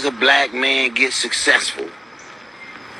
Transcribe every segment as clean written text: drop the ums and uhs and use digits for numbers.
as a black man gets successful,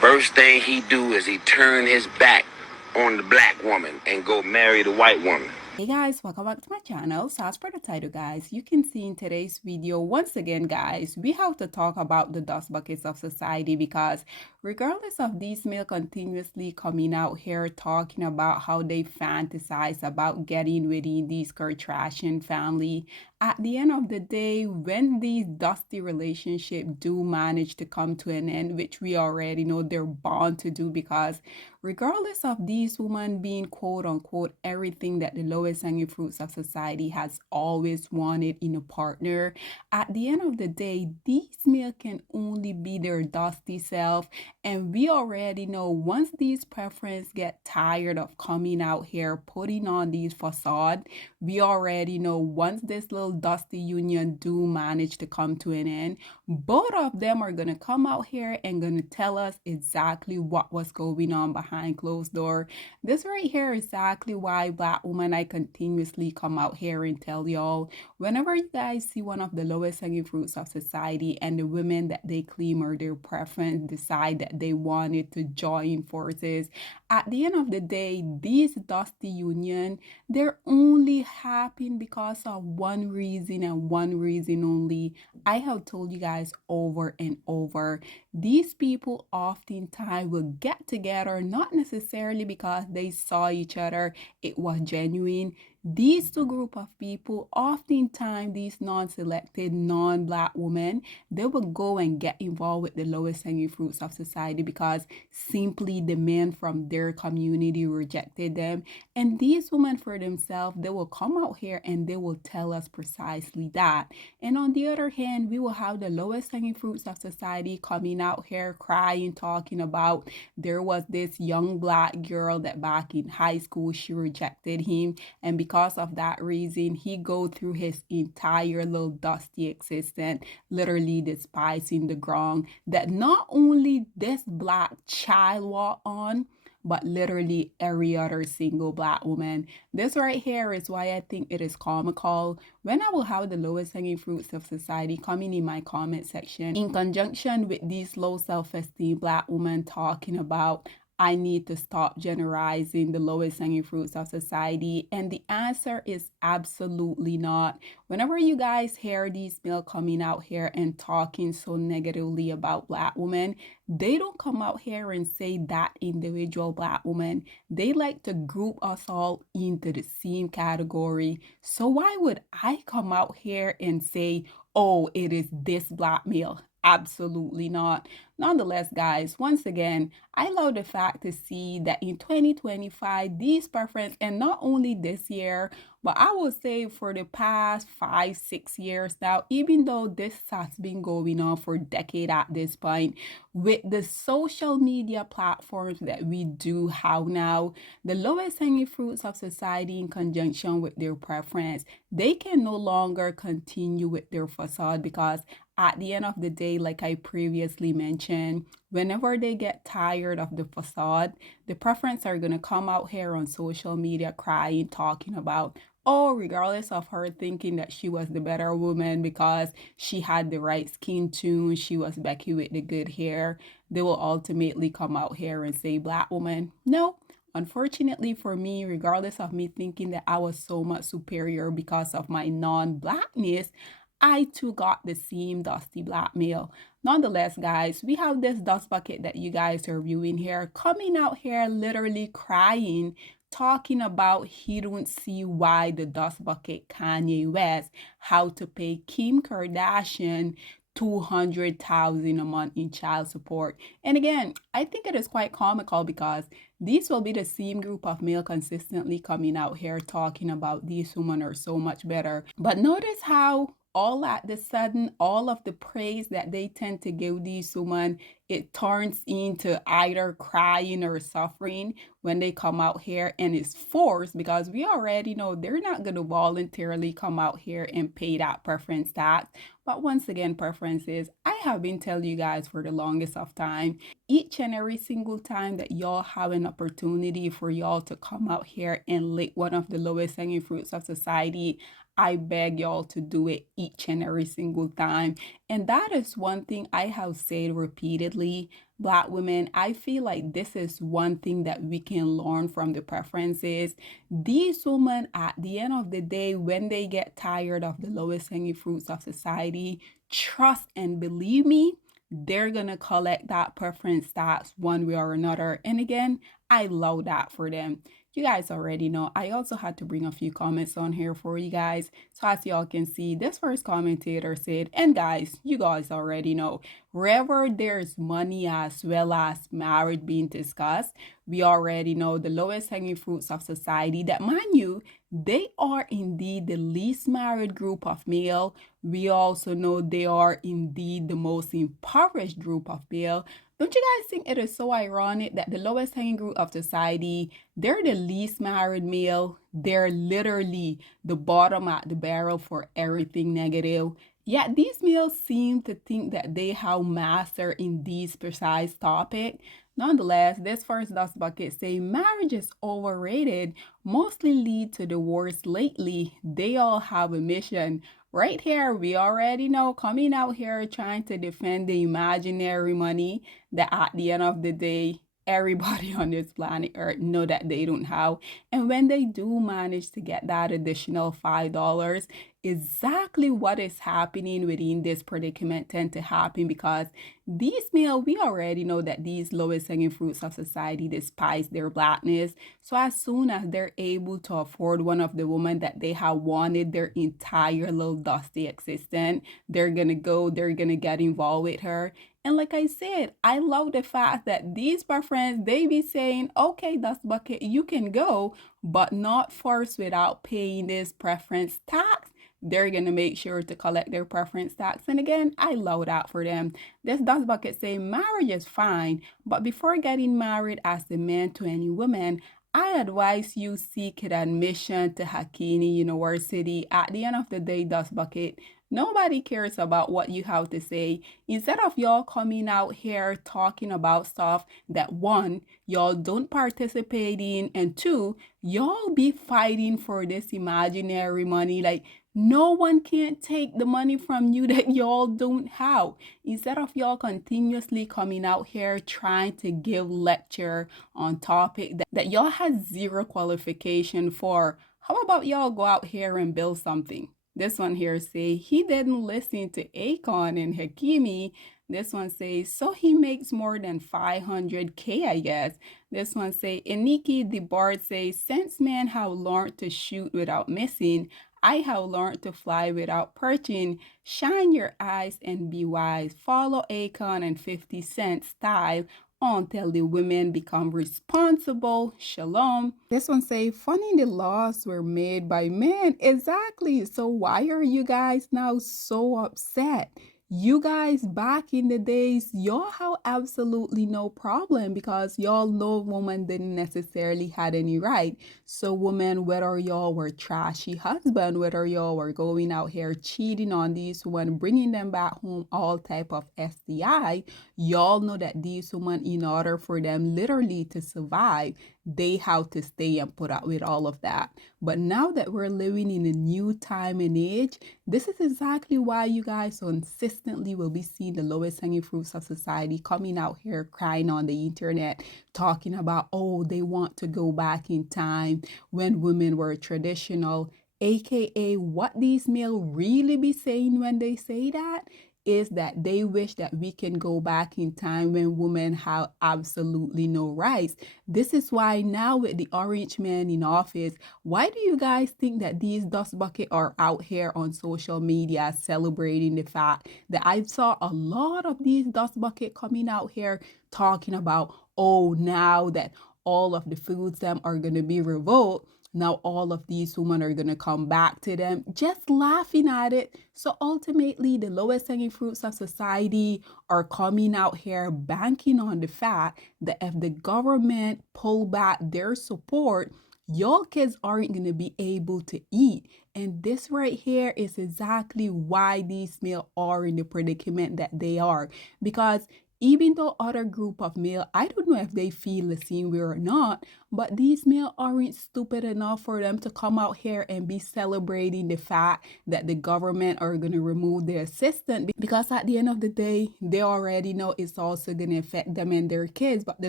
first thing he do is he turn his back on the black woman and go marry the white woman. Hey guys, welcome back to my channel. So as per the title guys, you can see in today's video, once again guys, we have to talk about the dust buckets of society, because regardless of these male continuously coming out here talking about how they fantasize about getting within these Kardashian family, at the end of the day, when these dusty relationships do manage to come to an end, which we already know they're bound to do, because regardless of these women being quote unquote everything that the lowest hanging fruits of society has always wanted in a partner, at the end of the day, these men can only be their dusty self. And we already know once these preferences get tired of coming out here putting on these facade, we already know once this little dusty union do manage to come to an end, both of them are going to come out here and going to tell us exactly what was going on behind closed door. This right here is exactly why black women, I continuously come out here and tell y'all, whenever you guys see one of the lowest hanging fruits of society and the women that they claim are their preference decide that they wanted to join forces, at the end of the day, these dusty union, they're only happen because of one reason and one reason only. I have told you guys over and over, these people oftentimes will get together not necessarily because they saw each other, it was genuine. These two group of people, oftentimes these non-selected, non-black women, they will go and get involved with the lowest hanging fruits of society because simply the men from their community rejected them. And these women for themselves, they will come out here and they will tell us precisely that. And on the other hand, we will have the lowest hanging fruits of society coming out here crying, talking about there was this young black girl that back in high school, she rejected him. And because of that reason, he go through his entire little dusty existence, literally despising the ground that not only this black child walked on, but literally every other single black woman. This right here is why I think it is comical when I will have the lowest hanging fruits of society coming in my comment section in conjunction with these low self-esteem black women talking about I need to stop generalizing the lowest hanging fruits of society. And the answer is absolutely not. Whenever you guys hear these male coming out here and talking so negatively about black women, they don't come out here and say that individual black woman. They like to group us all into the same category. So why would I come out here and say, oh, it is this black male? Absolutely not. Nonetheless, guys, once again, I love the fact to see that in 2025, these preference, and not only this year, but I would say for the past 5, 6 years now, even though this has been going on for a decade at this point, with the social media platforms that we do have now, the lowest hanging fruits of society in conjunction with their preference, they can no longer continue with their facade because at the end of the day, like I previously mentioned, whenever they get tired of the facade, the preference are going to come out here on social media crying, talking about, oh, regardless of her thinking that she was the better woman because she had the right skin tone, she was Becky with the good hair, they will ultimately come out here and say, black woman. No. Unfortunately for me, regardless of me thinking that I was so much superior because of my non-blackness, I too got the same dusty black male. Nonetheless, guys, we have this dust bucket that you guys are viewing here coming out here literally crying, talking about he don't see why the dust bucket Kanye West how to pay Kim Kardashian 200,000 a month in child support. And again, I think it is quite comical because these will be the same group of male consistently coming out here talking about these women are so much better. But notice how all at the sudden, all of the praise that they tend to give these women it turns into either crying or suffering when they come out here, and it's forced because we already know they're not going to voluntarily come out here and pay that preference tax. But once again, preferences, I have been telling you guys for the longest of time, each and every single time that y'all have an opportunity for y'all to come out here and lick one of the lowest hanging fruits of society, I beg y'all to do it each and every single time. And that is one thing I have said repeatedly. Black women, I feel like this is one thing that we can learn from the preferences. These women, at the end of the day, when they get tired of the lowest hanging fruits of society, trust and believe me, they're gonna collect that preference tax one way or another. And again, I love that for them. You guys already know. I also had to bring a few comments on here for you guys. So as y'all can see, this first commentator said, and guys, you guys already know, wherever there's money as well as marriage being discussed, we already know the lowest hanging fruits of society that, mind you, they are indeed the least married group of male. We also know they are indeed the most impoverished group of male. Don't you guys think it is so ironic that the lowest hanging group of society, they're the least married male? They're literally the bottom at the barrel for everything negative. Yet these males seem to think that they have master in these precise topic. Nonetheless, this first dust bucket say marriage is overrated, mostly lead to divorce lately. They all have a mission. Right here, we already know, coming out here trying to defend the imaginary money that at the end of the day, everybody on this planet Earth know that they don't have. And when they do manage to get that additional $5, exactly what is happening within this predicament tend to happen because these male, we already know that these lowest hanging fruits of society despise their blackness. So as soon as they're able to afford one of the women that they have wanted their entire little dusty existence, they're gonna get involved with her. And like I said, I love the fact that these boyfriends, they be saying, okay, Dust Bucket, you can go, but not first without paying this preference tax. They're gonna make sure to collect their preference tax. And again, I love that for them. This Dust Bucket say marriage is fine, but before getting married as a man to any woman, I advise you seek an admission to Hakini University. At the end of the day, Dust Bucket, nobody cares about what you have to say. Instead of y'all coming out here talking about stuff that one, y'all don't participate in, and two, y'all be fighting for this imaginary money. Like, no one can take the money from you that y'all don't have. Instead of y'all continuously coming out here trying to give lecture on topic that y'all has zero qualification for, how about y'all go out here and build something? This one here say he didn't listen to Akon and Hakimi. This one says so he makes more than 500K, I guess. This one say Iniki the Bard says since men have learned to shoot without missing, I have learned to fly without perching. Shine your eyes and be wise. Follow Akon and 50 Cent style until the women become responsible. Shalom. This one say, funny the laws were made by men. Exactly. So why are you guys now so upset? You guys back in the days, y'all have absolutely no problem because y'all know women didn't necessarily had any right. So women, whether y'all were trashy husband, whether y'all were going out here cheating on these women, bringing them back home, all type of STI, y'all know that these women, in order for them literally to survive, they have to stay and put up with all of that. But now that we're living in a new time and age, this is exactly why you guys consistently will be seeing the lowest hanging fruits of society coming out here crying on the internet, talking about, oh, they want to go back in time when women were traditional, aka what these males really be saying when they say that is that they wish that we can go back in time when women have absolutely no rights. This is why now with the orange man in office, why do you guys think that these dust bucket are out here on social media celebrating the fact that I saw a lot of these dust bucket coming out here talking about, oh, now that all of the foods them are going to be revoked, Now all of these women are going to come back to them, just laughing at it. So ultimately, the lowest hanging fruits of society are coming out here banking on the fact that if the government pull back their support, your kids aren't going to be able to eat. And this right here is exactly why these male are in the predicament that they are. Because even though other group of male, I don't know if they feel the same way or not, but these male aren't stupid enough for them to come out here and be celebrating the fact that the government are going to remove their assistant, because at the end of the day, they already know it's also going to affect them and their kids. But the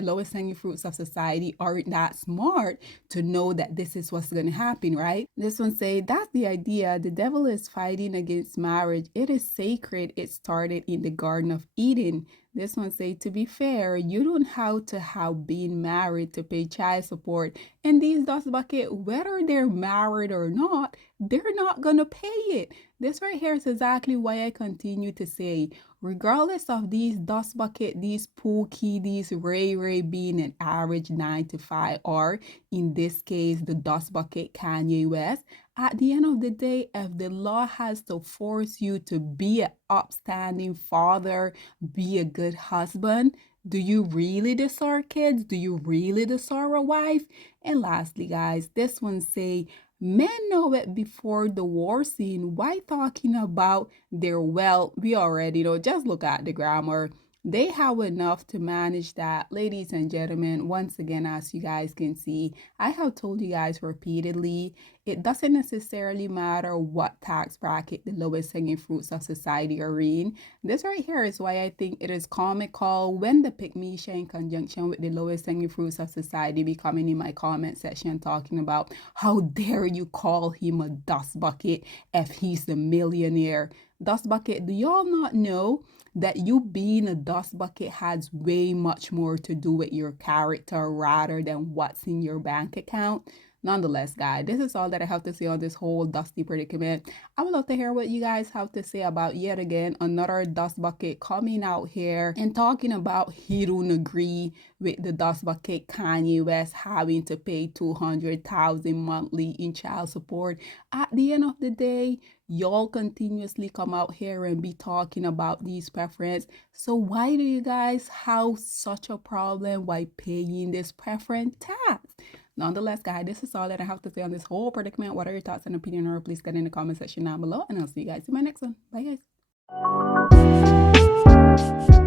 lowest hanging fruits of society aren't that smart to know that this is what's going to happen, right? This one say, that's the idea. The devil is fighting against marriage. It is sacred. It started in the Garden of Eden. This one say, to be fair, you don't have to have been married to pay child support. And these dust bucket, whether they're married or not, they're not gonna pay it. This right here is exactly why I continue to say, regardless of these dust bucket, these Pookie, these Ray being an average 9 to 5, or in this case, the dust bucket Kanye West, at the end of the day, if the law has to force you to be an upstanding father, be a good husband, do you really deserve kids? Do you really deserve a wife? And lastly, guys, this one say, men know it before the war scene. Why talking about their wealth? We already know. Just look at the grammar. They have enough to manage that. Ladies and gentlemen, once again, as you guys can see, I have told you guys repeatedly, it doesn't necessarily matter what tax bracket the lowest hanging fruits of society are in. This right here is why I think it is comical when the Pygmisha in conjunction with the lowest hanging fruits of society be coming in my comment section talking about how dare you call him a dust bucket if he's the millionaire. Dust bucket, do y'all not know that you being a dust bucket has way much more to do with your character rather than what's in your bank account? Nonetheless, guys, this is all that I have to say on this whole Dusty predicament. I would love to hear what you guys have to say about yet again another dust bucket coming out here and talking about he don't agree with the dust bucket Kanye West having to pay $200,000 monthly in child support. At the end of the day, y'all continuously come out here and be talking about these preference. So why do you guys have such a problem by paying this preference tax? Nonetheless, guys, this is all that I have to say on this whole predicament. What are your thoughts and opinion? Or please get in the comment section down below. And I'll see you guys in my next one. Bye, guys.